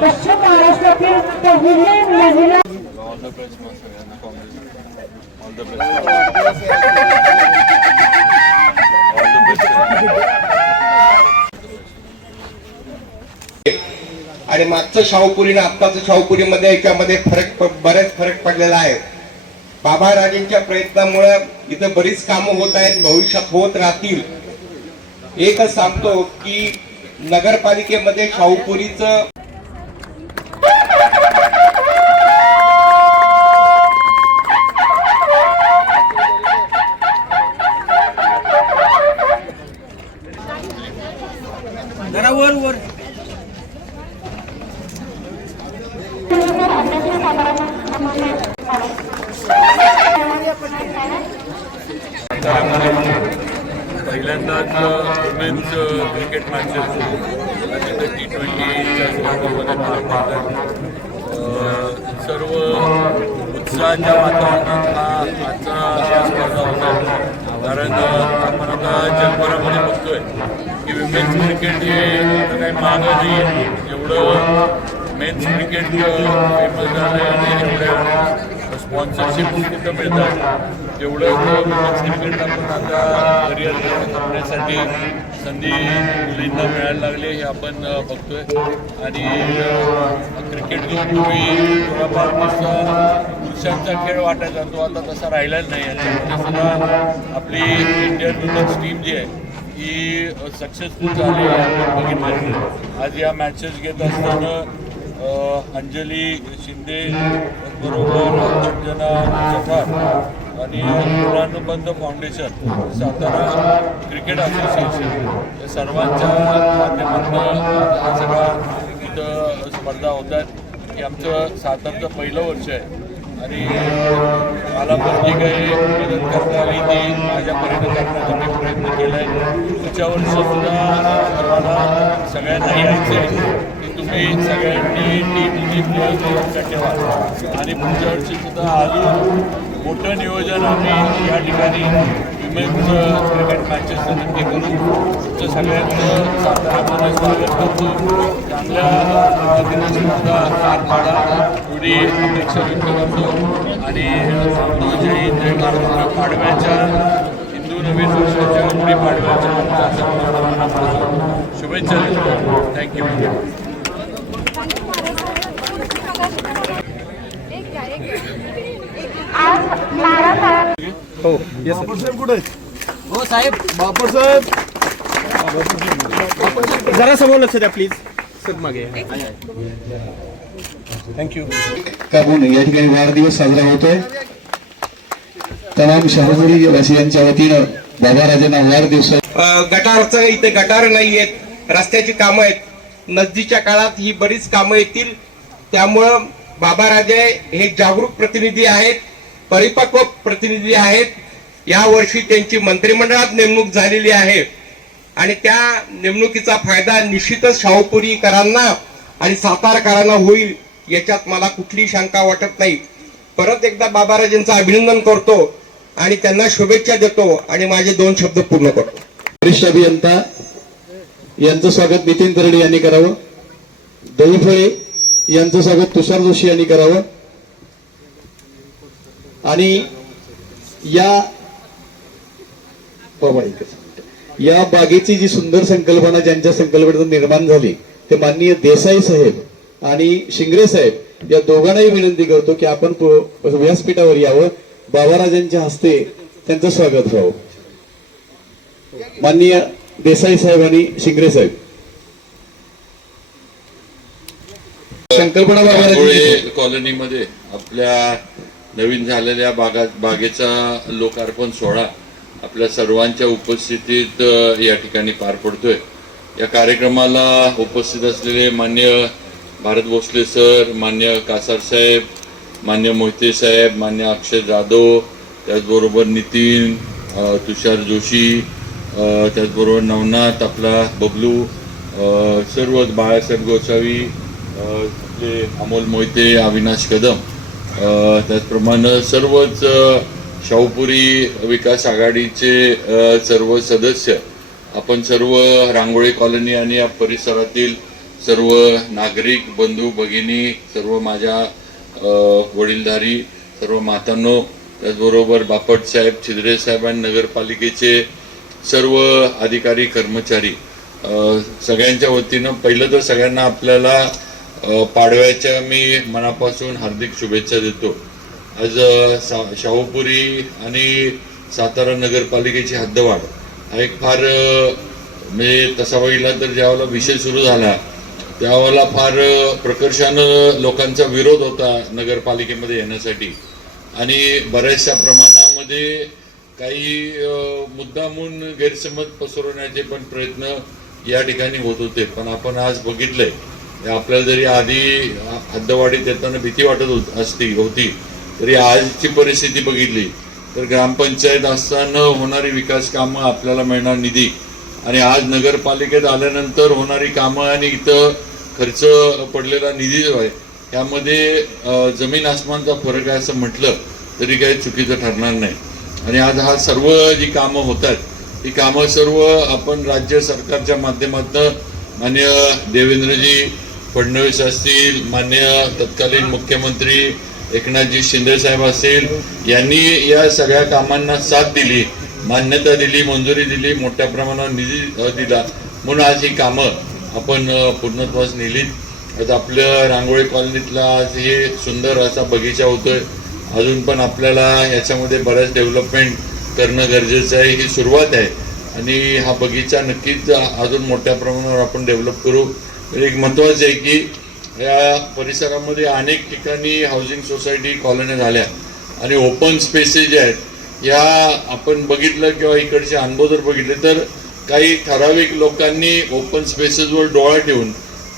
पश्चिम महाराष्ट्रातील पहिले महिला ऑल द बेस्ट मग सगळ्यांना Congress all the best all the best आणि मागचं शाहूपुरी आणि आत्ताचं शाहूपुरीमध्ये याच्यामध्ये फरक बरेच फरक पडलेला आहे. बाबा राजेंच्या प्रयत्नामुळे इथं बरीच कामं होत आहेत भविष्यात होत राहतील. एकच सांगतो की नगरपालिकेमध्ये शाहूपुरीचं क्रिकेट मॅचेस तिथे टी ट्वेंटीच्या स्पर्धेमध्ये सर्व उत्साहाच्या वातावरणातला आजचा या स्पर्धा होता. कारण आपण आता जगभरामध्ये बघतोय की विमेन्स क्रिकेट हे आता काही मागं नाही एवढं मेन्स क्रिकेट फेमस झालं आणि एवढ्या स्पॉन्सरशिप तिथं मिळतात. तेवढं आपण आता करिअर करण्यासाठी संधी मुलींना मिळायला लागली हे आपण बघतोय. आणि क्रिकेट जो पूर्वी थोडाफार पुरुषांचा खेळ वाटायचा तो आता तसा राहिलाच नाही. याच्यामध्ये सुद्धा आपली इंडियन वुमन्स टीम जी आहे ही सक्सेसफुल झाली आहे. आपण बघितलं. आज या मॅचेस घेत असताना अंजली शिंदे बरोबर अंजना चव्हाण आणि Puranbandh foundation Satara cricket association या सर्वांच्या माध्यमातून हा सगळा इथं स्पर्धा होतात हे आमचं सातारचं पहिलं वर्ष आहे. आणि मला पण जी काही मदत करता आली ती माझ्या परीने करण्याचा मी प्रयत्न केला आहे पुढच्या वर्षीसुद्धा मला सगळ्यांना यायचं आहे की तुम्ही सगळ्यांनी टीम लक्षात ठेवा. आणि पुढच्या वर्षीसुद्धा आली मोठं नियोजन आम्ही या ठिकाणी विमेन्स क्रिकेट मॅचेस नक्की करू. तुमचं सगळ्यांचं साताऱ्यामध्ये स्वागत करतो. चांगल्या पद्धतीने सुद्धा पार पाडा. एवढी अपेक्षा व्यक्त करतो. आणि सांगतो जय हिंद जय महाराष्ट्र पाडव्याच्या हिंदू नवीन वर्षाच्या गुढी पाडव्याच्या आमच्या सर्वांना शुभेच्छा देतो. थँक्यू एक आज महाराष्ट्रात जरा समोर लक्ष द्या प्लीज सर मागे थँक्यू या ठिकाणी वाढदिवस साजरा होतोय. तमाम शहरपुरी वासियांच्या वतीनं बाबाराजांना वाढदिवस. गटारचं इथे गटार नाही आहेत रस्त्याची कामं आहेत. नजदीच्या काळात ही बरीच कामं येतील. त्यामुळं बाबाराजे हे जागरूक प्रतिनिधी आहेत. परिपक्व प्रतिनिधी आहेत. यावर्षी त्यांची मंत्रिमंडळात नेमणूक झालेली आहे. आणि त्या नेमणुकीचा फायदा निश्चितच शाहूपुरीकरांना आणि सातारकरांना होईल याच्यात मला कुठली शंका वाटत नाही. परत एकदा बाबाराजेंचं अभिनंदन करतो आणि त्यांना शुभेच्छा देतो आणि माझे दोन शब्द पूर्ण करतो. वरिष्ठ अभियंता यांचं स्वागत नितीन तरडे यांनी करावं. दहीफळे यांचं स्वागत तुषार जोशी यांनी करावं. आणि या हो या बागेची जी सुंदर संकल्पना ज्यांच्या संकल्पनेतून निर्माण झाली ते माननीय देसाई साहेब आणि शिंगरे साहेब या दोघांनाही विनंती करतो की आपण व्यासपीठावर यावं. बाबाराजांच्या हस्ते त्यांचं स्वागत व्हावं. माननीय देसाई साहेब आणि शिंगरे साहेब. संकल्पना बाबा कॉलनीमध्ये आपल्या नवीन झालेल्या बागा बागेचा लोकार्पण सोहळा आपल्या सर्वांच्या उपस्थितीत या ठिकाणी पार पडतोय. या कार्यक्रमाला उपस्थित असलेले मान्य भारत भोसले सर मान्य कासार साहेब मान्य मोहिते साहेब मान्य अक्षय जाधव त्याचबरोबर नितीन तुषार जोशी त्याचबरोबर नवनाथ आपला बबलू सर्व बाळासाहेब गोसावी आपले अमोल मोहिते अविनाश कदम त्याचप्रमाणे सर्वच शाहूपुरी विकास आघाडीचे सर्व सदस्य आपण सर्व रांगोळी कॉलनी आणि या परिसरातील सर्व नागरिक बंधू भगिनी सर्व माझ्या वडीलधारी सर्व मातांनो त्याचबरोबर बापट साहेब छिद्रे साहेब आणि नगरपालिकेचे सर्व अधिकारी कर्मचारी सगळ्यांच्या वतीनं पहिलं तर सगळ्यांना आपल्याला पाडव्याच्या मी मनापासून हार्दिक शुभेच्छा देतो. आज सा- शाहूपुरी आणि सातारा नगरपालिकेची हद्दवाढ हा एक फार म्हणजे तसा बघितला तर ज्यावेळेला विषय सुरू झाला त्यावेळेला फार प्रकर्षानं लोकांचा विरोध होता नगरपालिकेमध्ये येण्यासाठी. आणि बऱ्याचशा प्रमाणामध्ये काही मुद्दामून गैरसमज पसरवण्याचे पण प्रयत्न या ठिकाणी होत होते. पण आपण आज बघितलंय म्हणजे आपल्याला जरी आधी हद्दवाढीत येताना भीती वाटत होत असती होती तरी आजची परिस्थिती बघितली तर ग्रामपंचायत असताना होणारी विकास कामं आपल्याला मिळणार निधी. आणि आज नगरपालिकेत आल्यानंतर होणारी कामं आणि इथं खर्च पडलेला निधी जो आहे त्यामध्ये जमीन आसमानचा फरक आहे असं म्हटलं तरी काही चुकीचं ठरणार नाही. आणि आज हा सर्व जी कामं होतात ही कामं सर्व आपण राज्य सरकारच्या माध्यमातून मान्य देवेंद्रजी फडणवीस असतील मान्य तत्कालीन मुख्यमंत्री एकनाथजी शिंदे साहेब असतील यांनी या सगळ्या कामांना साथ दिली मान्यता दिली मंजुरी दिली मोठ्या प्रमाणावर निधी दिला. म्हणून आज ही कामं आपण पूर्णत्वास नेलीत. आज आपल्या रांगोळी कॉलनीतला आज हे सुंदर असा बगीचा होतोय. अजून पण आपल्याला याच्यामध्ये बऱ्याच डेव्हलपमेंट करणं गरजेचं आहे ही सुरुवात आहे. आणि हा बगीचा नक्कीच अजून मोठ्या प्रमाणावर आपण डेव्हलप करू. एक महत्त्वाचं आहे की या परिसरामध्ये अनेक ठिकाणी हाऊसिंग सोसायटी कॉलन्या झाल्या आणि ओपन स्पेसेस जे आहेत या आपण बघितलं किंवा इकडचे अनुभव जर बघितले तर काही ठराविक लोकांनी ओपन स्पेसेसवर डोळा ठेवून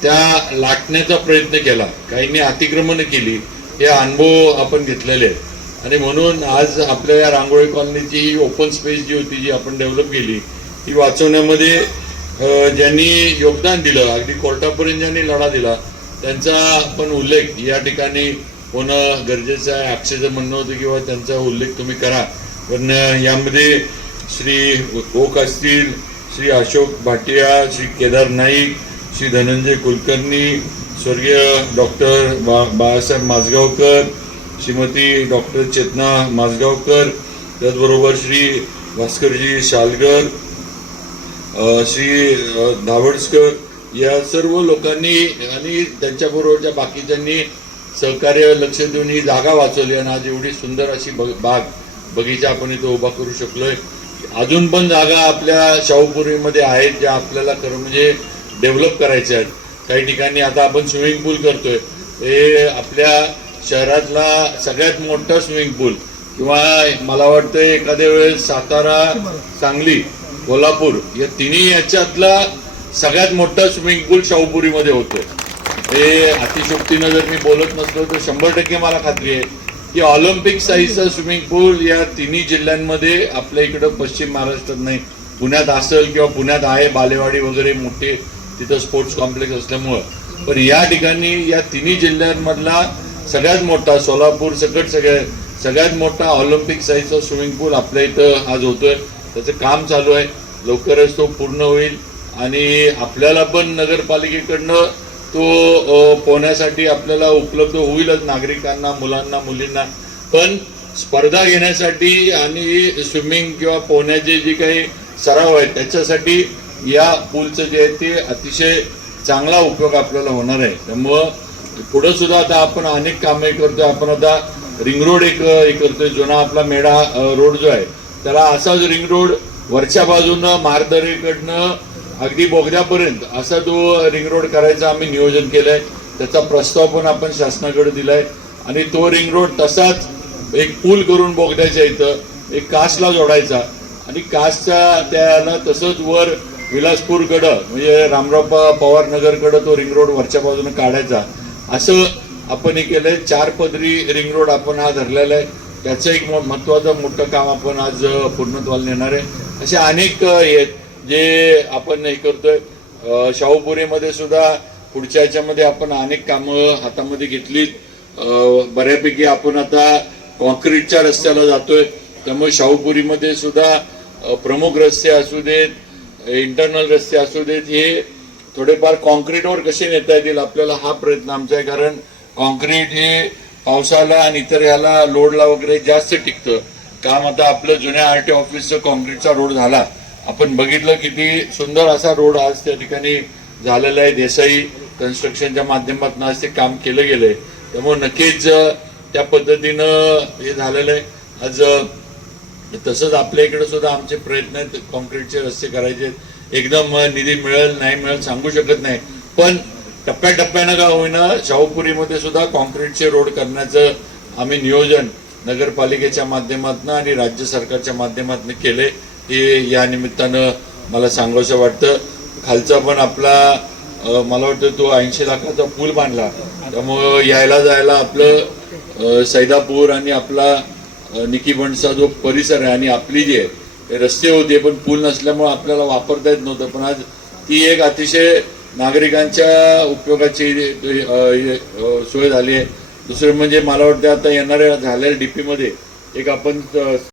त्या लाटण्याचा प्रयत्न केला. काहींनी अतिक्रमण केली हे अनुभव आपण घेतलेले आहेत. आणि म्हणून आज आपल्या या रांगोळी कॉलनीची ही ओपन स्पेस जी होती जी आपण डेव्हलप केली ती वाचवण्यामध्ये ज्यांनी योगदान दिलं अगदी कोर्टापर्यंत ज्यांनी लढा दिला त्यांचा पण उल्लेख या ठिकाणी होणं गरजेचं आहे. अक्षयचं म्हणणं होतं किंवा त्यांचा उल्लेख तुम्ही करा. पण यामध्ये श्री ओक असतील श्री अशोक भाटिया श्री केदार नाईक श्री धनंजय कुलकर्णी स्वर्गीय डॉक्टर बा बाळासाहेब माजगावकर श्रीमती डॉक्टर चेतना माजगावकर त्याचबरोबर श्री भास्करजी शालगर श्री अ, धावडसकर या सर्व लोकांनी आणि त्यांच्याबरोबरच्या बाकीच्यांनी सहकार्य लक्ष देऊन ही जागा वाचवली आणि आज एवढी सुंदर अशी बग बाग बगीचा आपण इथं उभा करू शकलोय. अजून पण जागा आपल्या शाहूपुरीमध्ये आहेत ज्या आपल्याला खरं म्हणजे डेव्हलप करायच्या आहेत. काही ठिकाणी आता आपण स्विमिंग पूल करतोय. हे आपल्या शहरातला सगळ्यात मोठा स्विमिंग पूल किंवा मला वाटतं एखाद्या वेळेस सातारा सांगली कोल्हापूर. या तिन्ही याच्यातला सगळ्यात मोठा स्विमिंग पूल शाहूपुरीमध्ये होतोय. हे अतिशोक्तीनं जर मी बोलत नसलो तर शंभर टक्के मला खात्री आहे की ऑलिम्पिक साईजचा स्विमिंग पूल या तिन्ही जिल्ह्यांमध्ये आपल्या इकडं पश्चिम महाराष्ट्रात नाही. पुण्यात असेल किंवा पुण्यात आहे बालेवाडी वगैरे मोठे तिथं स्पोर्ट्स कॉम्प्लेक्स असल्यामुळं. पण या ठिकाणी या तिन्ही जिल्ह्यांमधला सगळ्यात मोठा सोलापूर सकट सगळ्या सगळ्यात मोठा ऑलिम्पिक साईजचा स्विमिंग पूल आपल्या इथं आज होतोय. त्याचं काम चालू आहे. लवकरच तो पूर्ण होईल. आणि आपल्याला पण नगरपालिकेकडनं तो पोहण्यासाठी आपल्याला उपलब्ध होईलच नागरिकांना मुलांना मुलींना. पण स्पर्धा घेण्यासाठी आणि स्विमिंग किंवा पोहण्याचे जे काही सराव आहेत त्याच्यासाठी या पूलचं जे आहे ते अतिशय चांगला उपयोग आपल्याला होणार आहे. त्यामुळं पुढं सुद्धा आता आपण अनेक कामे करतोय. आपण आता रिंग रोड एक हे करतोय. जुना आपला मेढा रोड जो आहे त्याला असाच रिंग रोड वरच्या बाजूनं मारदरीकडनं अगदी बोगद्यापर्यंत असा तो रिंग रोड करायचा आम्ही नियोजन केलं आहे त्याचा प्रस्ताव पण आपण शासनाकडे दिलाय. आणि तो रिंग रोड तसाच एक पूल करून बोगद्याच्या इथं एक कासला जोडायचा. आणि कासच्या त्यानं तसंच वर विलासपूरकडं म्हणजे रामराव पवार नगरकडं तो रिंग रोड वरच्या बाजूनं काढायचा. असं आपण हे केलं आहे चार पदरी रिंग रोड आपण हा धरलेला आहे. त्याचं एक महत्त्वाचं मोठं काम आपण आज पूर्णत्वाला नेणार आहे. असे अनेक हे आहेत जे आपण हे करतोय. शाहूपुरीमध्ये सुद्धा पुढच्या याच्यामध्ये आपण अनेक कामं हातामध्ये घेतलीत. बऱ्यापैकी आपण आता कॉन्क्रीटच्या रस्त्याला जातोय. त्यामुळे शाहूपुरीमध्ये सुद्धा प्रमुख रस्ते असू देत इंटरनल रस्ते असू देत हे थोडेफार कॉन्क्रीटवर कसे नेता येतील आपल्याला हा प्रयत्न आमचा आहे. कारण कॉन्क्रीट हे पावसाला आणि इतर याला लोडला वगैरे जास्त टिकतं. काम आता आपलं जुन्या आर टी ऑफिसचं कॉन्क्रीटचा रोड झाला. आपण बघितलं किती सुंदर असा रोड आज त्या ठिकाणी झालेला आहे. देसाई कन्स्ट्रक्शनच्या माध्यमातून आज ते काम केलं गेलंय. त्यामुळे नक्कीच त्या पद्धतीनं हे झालेलं आहे. आज तसंच आपल्या इकडे सुद्धा आमचे प्रयत्न आहेत. कॉन्क्रीटचे रस्ते करायचे आहेत. एकदम निधी मिळेल नाही मिळेल सांगू शकत नाही. पण टप्प्याटप्प्यानं का होईना शाहूपुरीमध्ये सुद्धा कॉन्क्रीटचे रोड करण्याचं आम्ही नियोजन नगरपालिकेच्या माध्यमातून आणि राज्य सरकारच्या माध्यमातून केले हे या निमित्तानं मला सांगावंसं वाटतं. खालचा पण आपला मला वाटतं तो ऐंशी लाखाचा पूल बांधला. त्यामुळं यायला जायला आपलं सैदापूर आणि आपला निकीबंडचा जो परिसर आहे आणि आपली जी आहे ते रस्ते होते पण पूल नसल्यामुळं आपल्याला वापरता येत नव्हतं. पण आज ती एक अतिशय नागरिकांच्या उपयोगाची सोय झाली आहे. दुसरं म्हणजे मला वाटतं आता येणाऱ्या झालेल्या डीपीमध्ये एक आपण